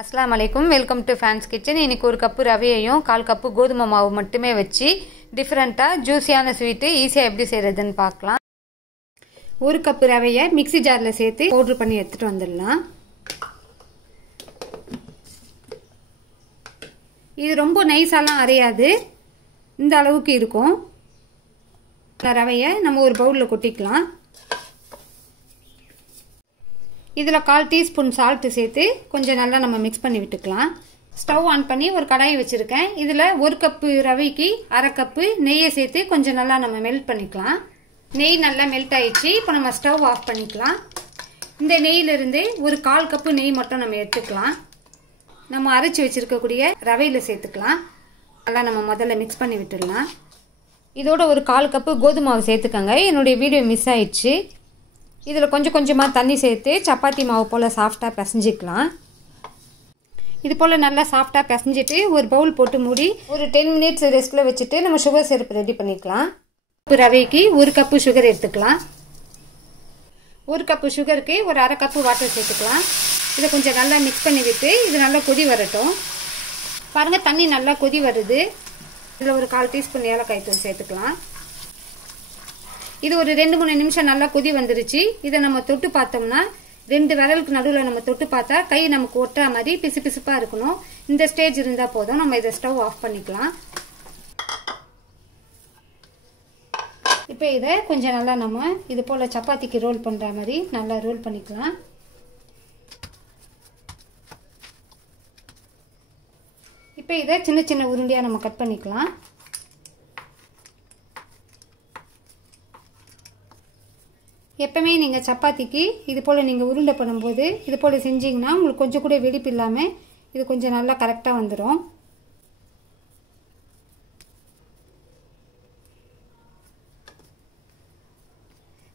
அஸ்ஸலாமு அலைக்கும். Welcome to fans kitchen. இன்றைக்கி ஒரு கப்பு ரவையையும் 1/4 கப்பு கோதுமை மாவு மட்டுமே வச்சு டிஃப்ரெண்ட்டாக ஜூஸியான ஸ்வீட்டு ஈஸியாக எப்படி செய்கிறதுன்னு பார்க்கலாம். ஒரு கப்பு ரவையை மிக்சி ஜாரில் சேர்த்து பவுட்ரு பண்ணி எடுத்துகிட்டு வந்துடலாம். இது ரொம்ப நைஸாலாம் அரையாது, இந்த அளவுக்கு இருக்கும். ரவையை நம்ம ஒரு பவுலில் கொட்டிக்கலாம். இதில் 1/4 டீஸ்பூன் சால்ட்டு சேர்த்து கொஞ்சம் நல்லா நம்ம மிக்ஸ் பண்ணி விட்டுக்கலாம். ஸ்டவ் ஆன் பண்ணி ஒரு கடாயை வச்சுருக்கேன். இதில் 1 கப்பு ரவைக்கு 1/2 கப்பு நெய்யை சேர்த்து கொஞ்சம் நல்லா நம்ம மெல்ட் பண்ணிக்கலாம். நெய் நல்லா மெல்ட் ஆயிடுச்சு. இப்போ நம்ம ஸ்டவ் ஆஃப் பண்ணிக்கலாம். இந்த நெய்யிலிருந்து ஒரு 1/4 கப்பு நெய் மட்டும் நம்ம எடுத்துக்கலாம். நம்ம அரைச்சி வச்சுருக்கக்கூடிய ரவையில் சேர்த்துக்கலாம். நல்லா நம்ம முதல்ல மிக்ஸ் பண்ணி விட்டுடலாம். இதோட ஒரு 1/4 கப்பு கோதுமை மாவு சேர்த்துக்கோங்க. என்னுடைய வீடியோ மிஸ் ஆயிடுச்சு. இதில் கொஞ்சம் கொஞ்சமாக தண்ணி சேர்த்து சப்பாத்தி மாவு போல் சாஃப்டாக பிசைஞ்சிக்கலாம். இது போல் நல்லா சாஃப்டாக பிசைஞ்சிட்டு ஒரு பவுல் போட்டு மூடி ஒரு 10 மினிட்ஸ் ரெஸ்ட்டில் வச்சுட்டு நம்ம சுகர் சிரப் ரெடி பண்ணிக்கலாம். ரவைக்கு 1 கப்பு சுகர் எடுத்துக்கலாம். 1 கப்பு சுகருக்கு ஒரு 1/2 கப்பு வாட்டர் சேர்த்துக்கலாம். இதை கொஞ்சம் நல்லா மிக்ஸ் பண்ணி விட்டு இது நல்லா கொதி வரட்டும். பாருங்கள், தண்ணி நல்லா கொதி வருது. இதில் ஒரு 1/4 டீஸ்பூன் ஏலக்காய் தூள் சேர்த்துக்கலாம். இது ஒரு 2-3 நிமிஷம் நல்லா கொதி வந்துருச்சு. இதை நம்ம தொட்டு பார்த்தோம்னா 2 விரலுக்கு நடுவில் நம்ம தொட்டு பார்த்தா கை நமக்கு ஒட்டுற மாதிரி பிசு பிசுப்பாக இருக்கணும். இந்த ஸ்டேஜ் இருந்தால் போதும். நம்ம இதை ஸ்டவ் ஆஃப் பண்ணிக்கலாம். இப்போ இதை கொஞ்சம் நல்லா நம்ம இது போல் சப்பாத்திக்கு ரோல் பண்ணுற மாதிரி நல்லா ரோல் பண்ணிக்கலாம். இப்போ இதை சின்ன சின்ன உருண்டையாக நம்ம கட் பண்ணிக்கலாம். எப்பவுமே நீங்கள் சப்பாத்திக்கு இது போல் நீங்கள் உருண்டை பண்ணும்போது இது போல் செஞ்சிங்கன்னா உங்களுக்கு கொஞ்சம் கூட வெடிப்பு இல்லாமல் இது கொஞ்சம் நல்லா கரெக்டாக வந்துடும்.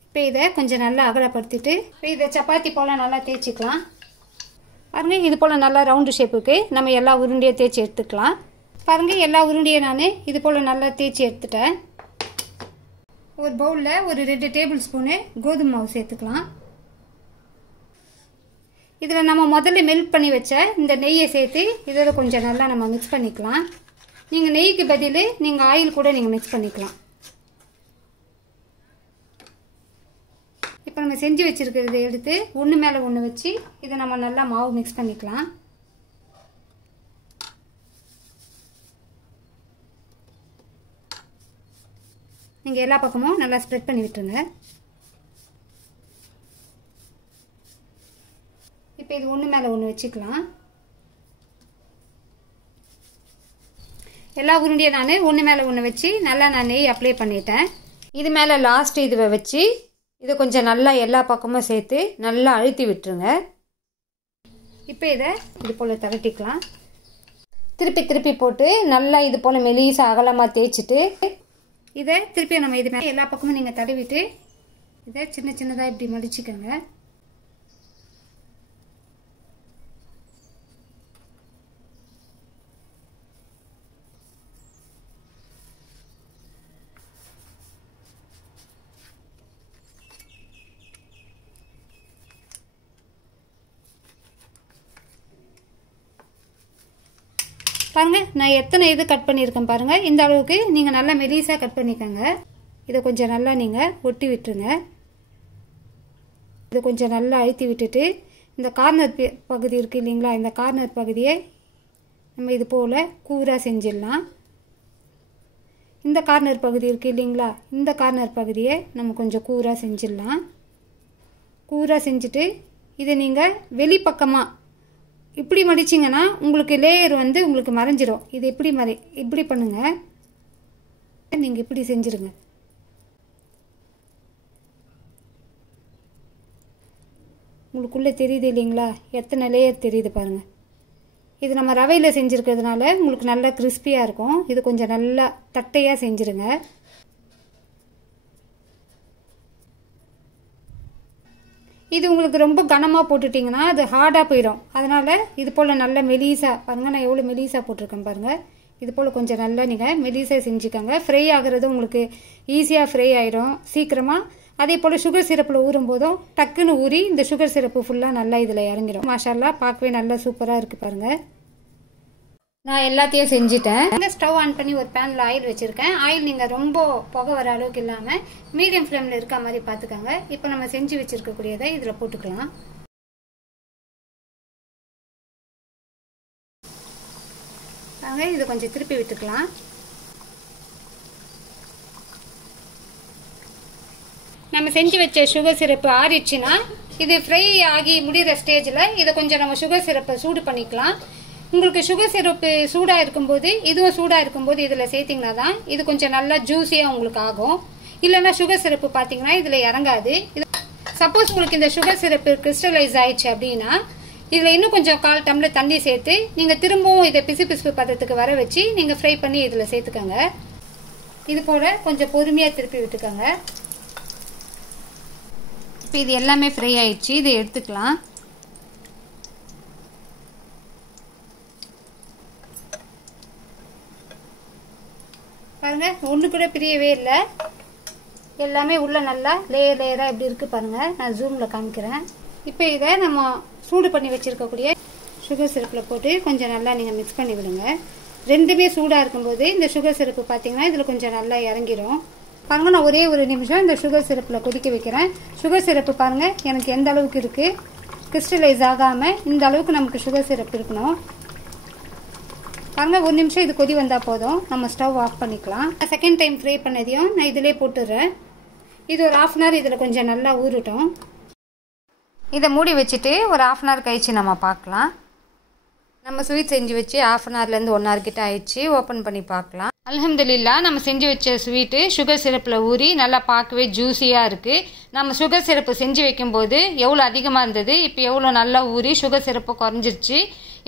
இப்போ இதை கொஞ்சம் நல்லா அகலப்படுத்திட்டு இப்போ இதை சப்பாத்தி போல் நல்லா தேய்ச்சிக்கலாம். பாருங்கள், இது போல் நல்லா ரவுண்டு ஷேப்புக்கு நம்ம எல்லா உருண்டையும் தேய்ச்சி எடுத்துக்கலாம். பாருங்கள், எல்லா உருண்டையும் நான் இது போல் நல்லா தேய்ச்சி எடுத்துட்டேன். ஒரு பவுலில் ஒரு 2 டேபிள் ஸ்பூனு கோதுமை மாவு சேர்த்துக்கலாம். இதில் நம்ம முதல்ல மெல்ட் பண்ணி வச்ச இந்த நெய்யை சேர்த்து இதோட கொஞ்சம் நல்லா நம்ம மிக்ஸ் பண்ணிக்கலாம். நீங்கள் நெய்க்கு பதில் நீங்கள் ஆயில் கூட நீங்கள் மிக்ஸ் பண்ணிக்கலாம். இப்போ நம்ம செஞ்சு வச்சுருக்கிறத எடுத்து ஒன்று மேலே ஒன்று வச்சு இதை நம்ம நல்லா மாவு மிக்ஸ் பண்ணிக்கலாம். நீங்கள் எல்லா பக்கமும் நல்லா ஸ்ப்ரெட் பண்ணி விட்டுருங்க. இப்போ இது ஒன்று மேலே ஒன்று வச்சுக்கலாம். எல்லா உருண்டையும் நான் ஒன்று மேலே ஒன்று வச்சு நல்லா நான் நெய் அப்ளை பண்ணிட்டேன். இது மேலே லாஸ்ட் இதுவை வச்சு இதை கொஞ்சம் நல்லா எல்லா பக்கமும் சேர்த்து நல்லா அழுத்தி விட்டுருங்க. இப்போ இதை இது போல் தரட்டிக்கலாம். திருப்பி போட்டு நல்லா இது போல் மெலிசா அகலமாக தேய்ச்சிட்டு இதை திருப்பி நம்ம இது மேலே எல்லா பக்கமும் நீங்கள் தடவிட்டு இதை சின்ன சின்னதாக இப்படி மடிச்சுக்கோங்க. பாருங்கள், நான் எத்தனை இது கட் பண்ணியிருக்கேன் பாருங்கள். இந்த அளவுக்கு நீங்கள் நல்லா மெலிசாக கட் பண்ணிக்கோங்க. இதை கொஞ்சம் நல்லா நீங்கள் ஒட்டி விட்டுருங்க. இதை கொஞ்சம் நல்லா அழுத்தி விட்டுட்டு இந்த கார்னர் பகுதி இருக்குது இல்லைங்களா, இந்த கார்னர் பகுதியை நம்ம இது போல் கூராக செஞ்சிடலாம். இந்த கார்னர் பகுதி இருக்குது இல்லைங்களா, இந்த கார்னர் பகுதியை நம்ம கொஞ்சம் கூராக செஞ்சிடலாம். கூராக செஞ்சுட்டு இதை நீங்கள் வெளிப்பக்கமாக இப்படி மடிச்சிங்கன்னா உங்களுக்கு லேயர் உங்களுக்கு மறைஞ்சிரும். இது இப்படி பண்ணுங்க. நீங்கள் இப்படி செஞ்சுருங்க. உங்களுக்குள்ளே தெரியுது இல்லைங்களா, எத்தனை லேயர் தெரியுது பாருங்கள். இது நம்ம ரவையில் செஞ்சுருக்கிறதுனால உங்களுக்கு நல்லா கிறிஸ்பியாக இருக்கும். இது கொஞ்சம் நல்லா தட்டையாக செஞ்சுருங்க. இது உங்களுக்கு ரொம்ப கனமாக போட்டுட்டிங்கன்னா அது ஹார்டாக போயிடும். அதனால் இது போல் நல்ல மெலிசாக பாருங்கள். நான் எவ்வளோ மெலிசாக போட்டிருக்கேன் பாருங்கள். இது போல் கொஞ்சம் நல்லா நீங்கள் மெலிசாக செஞ்சுக்கோங்க. ஃப்ரை ஆகிறது உங்களுக்கு ஈஸியாக ஃப்ரை ஆகிடும். சீக்கிரமாக அதே போல் சுகர் சிரப்பில் ஊறும் போதும் டக்குன்னு ஊறி இந்த சுகர் சிரப்பு ஃபுல்லாக நல்லா இதில் இறங்கிடும். மாஷால்லா பார்க்கவே நல்லா சூப்பராக இருக்குது பாருங்கள். நான் எல்லாத்தையும் செஞ்சுட்டேன். ஸ்டவ் ஆன் பண்ணி ஒரு பேனில் ஆயில் வச்சுருக்கேன். ஆயில் நீங்கள் ரொம்ப புகை வர அளவுக்கு இல்லாமல் மீடியம் ஃப்ளேமில் இருக்க மாதிரி பார்த்துக்கோங்க. இப்போ நம்ம செஞ்சு வச்சுருக்கக்கூடியதை இதில் போட்டுக்கலாம். பாருங்க, இது கொஞ்சம் திருப்பி விட்டுக்கலாம். நம்ம செஞ்சு வச்ச சுகர் சிரப்பு ஆறிடுச்சுன்னா இது ஃப்ரை ஆகி முடிகிற ஸ்டேஜில் இதை கொஞ்சம் நம்ம சுகர் சிரப்பை சூடு பண்ணிக்கலாம். உங்களுக்கு சுகர் சிரப்பு சூடாக இருக்கும்போது இதுவும் சூடாக இருக்கும்போது இதில் சேர்த்திங்கன்னா தான் இது கொஞ்சம் நல்லா ஜூஸியாக உங்களுக்கு ஆகும். இல்லைன்னா சுகர் சிரப்பு பார்த்தீங்கன்னா இதில் இறங்காது. சப்போஸ் உங்களுக்கு இந்த சுகர் சிரப்பு கிறிஸ்டலைஸ் ஆயிடுச்சு அப்படின்னா இதில் இன்னும் கொஞ்சம் 1/4 டம்ளர் தண்ணி சேர்த்து நீங்கள் திரும்பவும் இதை பிசு பதத்துக்கு வர வச்சு நீங்கள் ஃப்ரை பண்ணி இதில் சேர்த்துக்கோங்க. இது போல் கொஞ்சம் பொறுமையாக திருப்பி விட்டுக்கோங்க. இப்போ இது எல்லாமே ஃப்ரை ஆயிடுச்சு. இதை எடுத்துக்கலாம். பாருங்க, ஒன்று கூட பிரியவே இல்லை. எல்லாமே உள்ள நல்லா லேயராக எப்படி இருக்கு பாருங்க. நான் ஜூமில் காமிக்கிறேன். இப்போ இதை நம்ம சூடு பண்ணி வச்சிருக்கக்கூடிய சுகர் சிரப்பில் போட்டு கொஞ்சம் நல்லா நீங்கள் மிக்ஸ் பண்ணி விடுங்க. ரெண்டுமே சூடாக இருக்கும்போது இந்த சுகர் சிரப்பு பார்த்தீங்கன்னா இதில் கொஞ்சம் நல்லா இறங்கிடும். பாருங்க, நான் ஒரே ஒரு நிமிஷம் இந்த சுகர் சிரப்பில் கொதிக்க வைக்கிறேன். சுகர் சிரப்பு பாருங்க எனக்கு எந்த அளவுக்கு இருக்கு, கிறிஸ்டலைஸ் ஆகாமல் இந்த அளவுக்கு நமக்கு சுகர் சிரப்பு இருக்கணும். பாருங்க, ஒரு நிமிஷம் இது கொதி வந்தால் போதும். நம்ம ஸ்டவ் ஆஃப் பண்ணிக்கலாம். செகண்ட் டைம் ஃப்ரை பண்ணதையும் நான் இதிலே போட்டுடுறேன். இது ஒரு 1/2 அன் ஹவர் இதில் கொஞ்சம் நல்லா ஊறட்டும். இதை மூடி வச்சுட்டு ஒரு 1/2 அன் ஹவர் கழிச்சு நம்ம பார்க்கலாம். நம்ம ஸ்வீட் செஞ்சு வச்சு 1/2 அன் ஹவர்லேருந்து 1 ஹவர் கிட்ட ஆயிடுச்சு. ஓப்பன் பண்ணி பார்க்கலாம். அல்ஹம்துலில்லாஹ், நம்ம செஞ்சு வச்ச ஸ்வீட்டு சுகர் சிரப்பில் ஊறி நல்லா பார்க்கவே ஜூஸியாக இருக்குது. நம்ம சுகர் சிரப்பு செஞ்சு வைக்கும்போது எவ்வளோ அதிகமாக இருந்தது, இப்போ எவ்வளோ நல்லா ஊறி சுகர் சிரப்பு குறைஞ்சிருச்சு.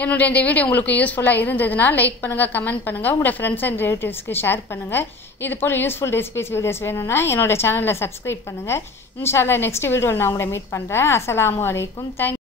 என்னுடைய இந்த வீடியோ உங்களுக்கு யூஸ்ஃபுல்லாக இருந்ததுன்னா லைக் பண்ணுங்கள், கமெண்ட் பண்ணுங்கள், உங்களோட ஃப்ரெண்ட்ஸ் அண்ட் ரிலேட்டிவ்ஸ்க்கு ஷேர் பண்ணுங்கள். இது போல் யூஸ்ஃபுல் ரெசிபிஸ் வீடியோஸ் வேணும்னா என்னோட சேனலில் சப்ஸ்கிரைப் பண்ணுங்கள். இன்ஷால்லா நெக்ஸ்ட் வீடியோவில் நான் உங்களை மீட் பண்ணுறேன். அஸ்ஸலாமு அலைக்கும். தேங்க்யூ.